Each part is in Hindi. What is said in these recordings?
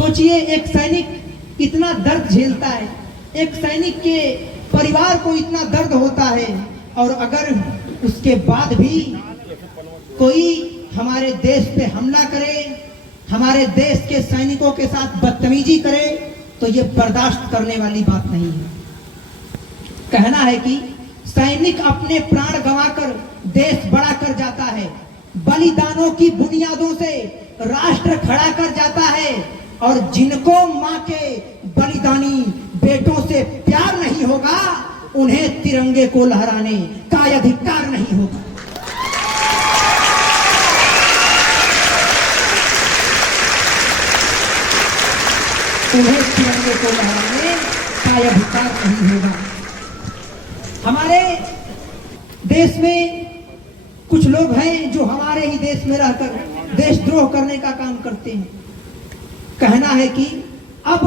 सोचिए, एक सैनिक इतना दर्द झेलता है, एक सैनिक के परिवार को इतना दर्द होता है, और अगर उसके बाद भी कोई हमारे देश पे हमला करे, हमारे देश के सैनिकों के साथ बदतमीजी करे, तो ये बर्दाश्त करने वाली बात नहीं है। कहना है कि सैनिक अपने प्राण गंवाकर देश बड़ा कर जाता है, बलिदानों की बुनियादों से राष्ट्र खड़ा कर जाता है, और जिनको मां के बलिदानी बेटों से प्यार नहीं होगा, उन्हें तिरंगे को लहराने का अधिकार नहीं होगा। उन्हें तिरंगे को लहराने का अधिकार नहीं होगा। हमारे देश में कुछ लोग हैं जो हमारे ही देश में रहकर देशद्रोह करने का काम करते हैं। कहना है कि अब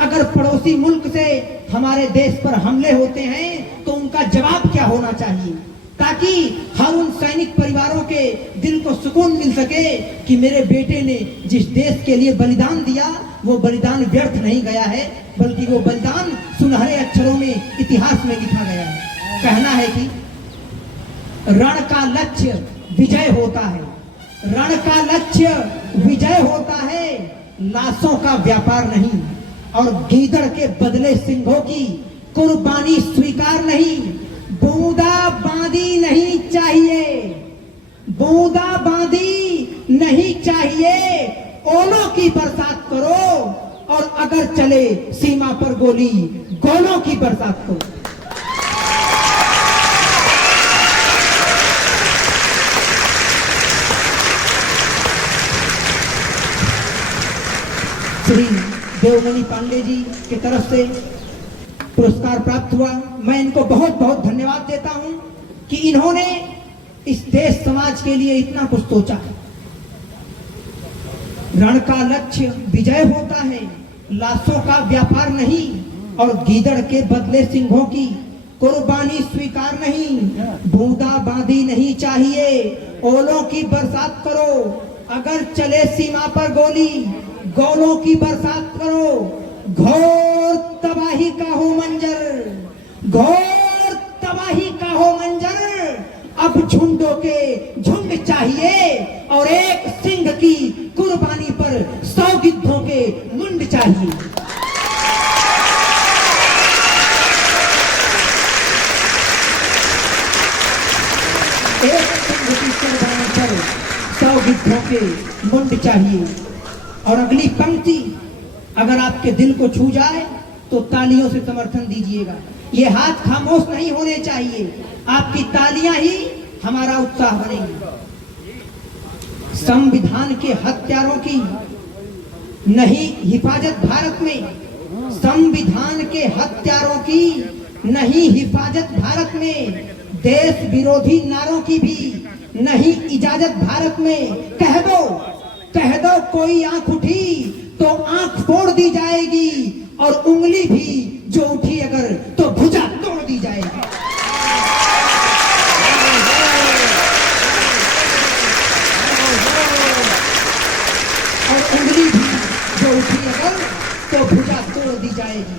अगर पड़ोसी मुल्क से हमारे देश पर हमले होते हैं तो उनका जवाब क्या होना चाहिए, ताकि हर उन सैनिक परिवारों के दिल को सुकून मिल सके कि मेरे बेटे ने जिस देश के लिए बलिदान दिया वो बलिदान व्यर्थ नहीं गया है, बल्कि वो बलिदान सुनहरे अक्षरों में इतिहास में लिखा गया है। कहना है कि रण का लक्ष्य विजय होता है, रण का लक्ष्य विजय होता है, लाशों का व्यापार नहीं, और गीदड़ के बदले सिंहों की कुर्बानी स्वीकार नहीं। बूंदाबांदी नहीं चाहिए, बूंदाबांदी नहीं चाहिए, ओलों की बरसात करो, और अगर चले सीमा पर गोली, गोलों की बरसात करो। श्री देवमणि पांडे जी की तरफ से पुरस्कार प्राप्त हुआ। मैं इनको बहुत बहुत धन्यवाद देता हूं कि इन्होंने इस देश समाज के लिए इतना कुछ सोचा है। रण का लक्ष्य विजय होता है, लाशों का व्यापार नहीं, और गीदड़ के बदले सिंहों की कुर्बानी स्वीकार नहीं। बूंदाबांदी नहीं चाहिए, ओलों की बरसात करो, अगर चले सीमा पर गोली, गोलों की बरसात करो। घोर तबाही का हो मंजर, घोर तबाही का हो मंजर, अब झुंडों के झुंड चाहिए, और एक सिंह की कुर्बानी पर 100 गिद्धों के मुंड चाहिए। एक सिंह की कुर्बानी पर 100 गिद्धों के मुंड चाहिए। और अगली पंक्ति अगर आपके दिल को छू जाए तो तालियों से समर्थन दीजिएगा। ये हाथ खामोश नहीं होने चाहिए, आपकी तालियां ही हमारा उत्साह बनेगी। संविधान के हत्यारों की नहीं हिफाजत भारत में, संविधान के हत्यारों की नहीं हिफाजत भारत में, देश विरोधी नारों की भी नहीं इजाजत भारत में। कह दो कोई आंख उठी तो आंख फोड़ दी जाएगी, और उंगली भी जो उठी अगर तो भुजा तोड़ दी जाएगी। और उंगली भी जो उठी अगर तो भुजा तोड़ दी जाएगी।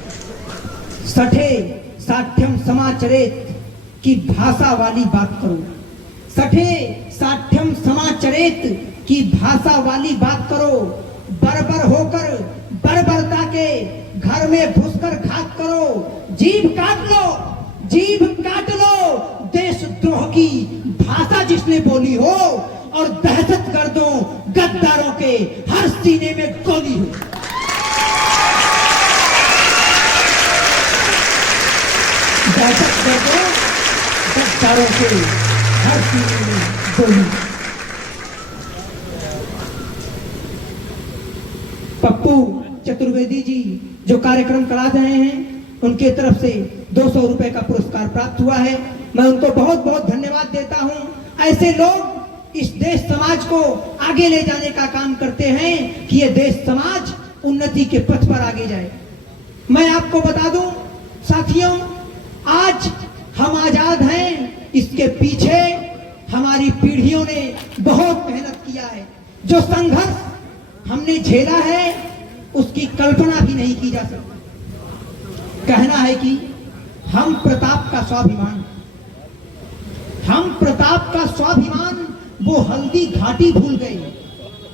सठे साठ्यम समाचरेत की भाषा वाली बात करो, सठे साठ्यम समाचरेत की भाषा वाली बात करो। बर्बर होकर बर्बरता के घर में घुसकर घात करो। जीभ काट लो, जीभ काट लो, देशद्रोह की भाषा जिसने बोली हो, और दहशतगर्दों गद्दारों के हर सीने में गोली हो। दहशतगर्दों गद्दारों के हर सीने में गोली। पप्पू चतुर्वेदी जी जो कार्यक्रम करा रहे हैं, उनके तरफ से 200 रुपए का पुरस्कार प्राप्त हुआ है। मैं उनको बहुत बहुत धन्यवाद देता हूं। ऐसे लोग इस देश समाज को आगे ले जाने का काम करते हैं कि ये देश समाज उन्नति के पथ पर आगे जाए। मैं आपको बता दूं साथियों, आज हम आजाद हैं, इसके पीछे हमारी पीढ़ियों ने बहुत मेहनत किया है। जो संघर्ष हमने झेला है उसकी कल्पना भी नहीं की जा सकती। कहना है कि हम प्रताप का स्वाभिमान, हम प्रताप का स्वाभिमान वो हल्दी घाटी भूल गए,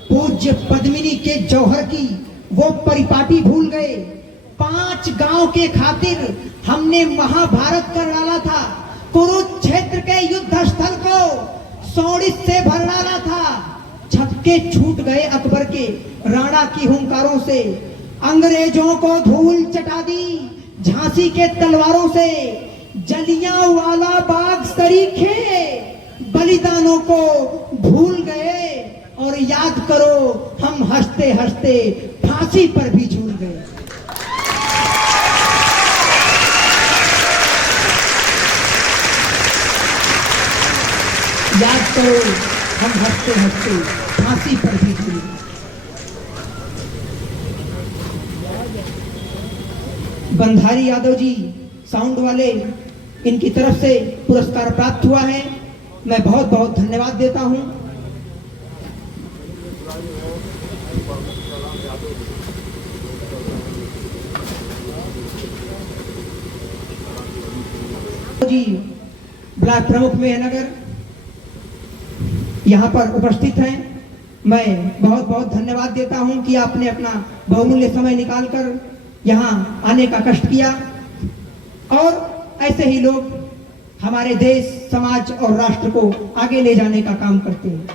पूज्य पद्मिनी के जौहर की वो परिपाटी भूल गए। 5 गांव के खातिर हमने महाभारत कर डाला था, कुरुक्षेत्र के युद्ध स्थल को सोडित से भर डाला था। छक्के छूट गए अकबर के राणा की हुंकारों से, अंग्रेजों को धूल चटा दी झांसी के तलवारों से। जलियांवाला बाग सरीखे बलिदानों को भूल गए, और याद करो हम हंसते हंसते फांसी पर भी झूल गए। याद करो हम हंसते हंसते फांसी पर भी झूल गए। बंधारी यादव जी साउंड वाले, इनकी तरफ से पुरस्कार प्राप्त हुआ है, मैं बहुत बहुत धन्यवाद देता हूं। जी ब्लॉक प्रमुख मेहनगर यहां पर उपस्थित हैं, मैं बहुत बहुत धन्यवाद देता हूं कि आपने अपना बहुमूल्य समय निकालकर यहां आने का कष्ट किया। और ऐसे ही लोग हमारे देश, समाज और राष्ट्र को आगे ले जाने का काम करते हैं।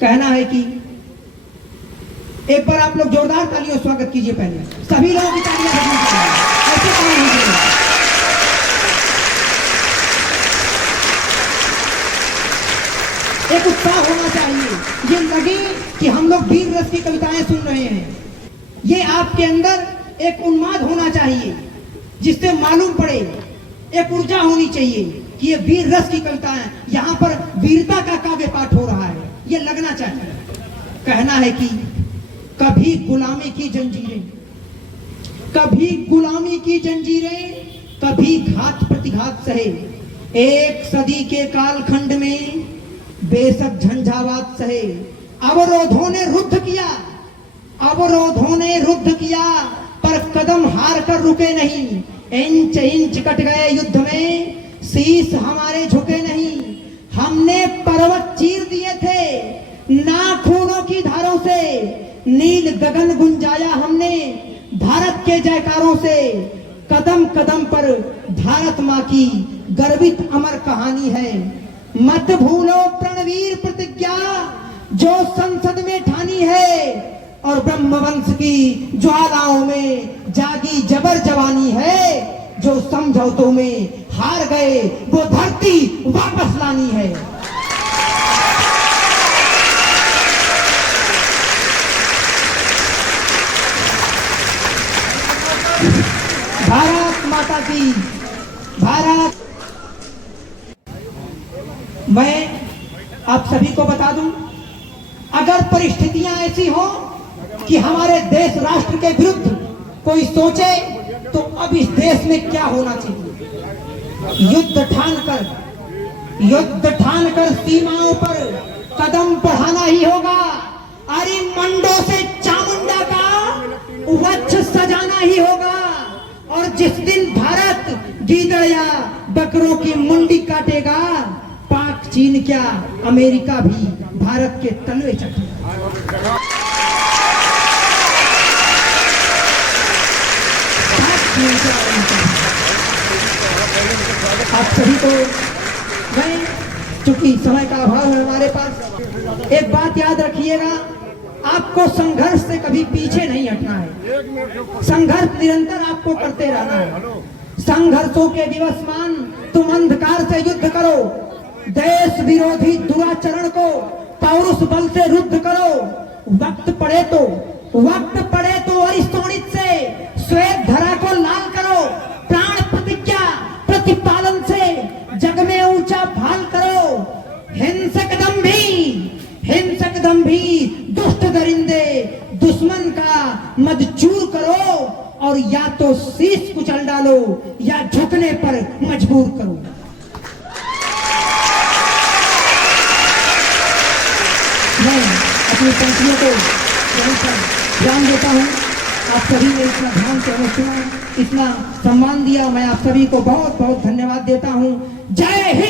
कहना है कि एक बार आप लोग जोरदार तालियों स्वागत कीजिए, पहले सभी लोगों की तालियां बजनी चाहिए, ऐसे काम नहीं करें। एक उत्साह होना चाहिए, ये लगे कि हम लोग वीर रस की कविताएं सुन रहे हैं। ये आपके अंदर एक उन्माद होना चाहिए, जिससे मालूम पड़े, एक ऊर्जा होनी चाहिए कि ये वीर रस की कविताएं, यहाँ पर वीरता का काव्य पाठ हो रहा है, ये लगना चाहिए। कहना है कि कभी गुलामी की जंजीरें, कभी गुलामी की जंजीरें, कभी घात प्रतिघात सहे, एक सदी के कालखंड में बेशक झंझावात सहे। अवरोधों ने रुद्ध किया, अवरोधों ने रुद्ध किया, पर कदम हार कर रुके नहीं। इंच इंच कट गए युद्ध में, शीश हमारे झुके नहीं। हमने पर्वत चीर दिए थे नाखूनों की धारों से, नील गगन गुंजाया हमने भारत के जयकारों से। कदम कदम पर भारत माँ की गर्वित अमर कहानी है। मत भूलो प्रणवीर प्रतिज्ञा जो संसद में ठानी है, और ब्रह्मवंश की ज्वालाओं में जागी जबर जवानी है। जो समझौतों में हार गए वो धरती वापस लानी है। भारत माता की, भारत। मैं आप सभी को बता दूं, अगर परिस्थितियां ऐसी हो कि हमारे देश राष्ट्र के विरुद्ध कोई सोचे, तो अब इस देश में क्या होना चाहिए? युद्ध ठानकर सीमाओं पर कदम बढ़ाना ही होगा। अरे मंडों से चामुंडा का वक्ष सजाना ही होगा। और जिस दिन भारत गीदड़ या बकरों की मुंडी काटेगा, पाक, चीन क्या अमेरिका भी भारत के तलवे चटेगा। आप सभी को मैं, चूंकि समय का अभाव है हमारे पास, एक बात याद रखिएगा, आपको संघर्ष से कभी पीछे नहीं हटना है। संघर्ष निरंतर आपको करते रहना है। संघर्षों के दिवसमान तुम अंधकार से युद्ध करो, देश विरोधी दुराचरण को पौरुष बल से रुद्ध करो। वक्त पड़े तो अरिस्टोनित से श्वेत धरा को लाल करो। प्राण प्रतिज्ञा प्रतिपालन से जग में ऊंचा भाल करो। हिंसक दंभी दुष्ट दरिंदे दुश्मन का मदचूर करो, और या तो शीश कुचल डालो या झुकने पर मजबूर करो। मैं अपनी पंक्तियों को ध्यान देता हूं। आप सभी ने इतना ध्यान से हमें सुना, इतना सम्मान दिया। मैं आप सभी को बहुत बहुत धन्यवाद देता हूँ। जय हिंद।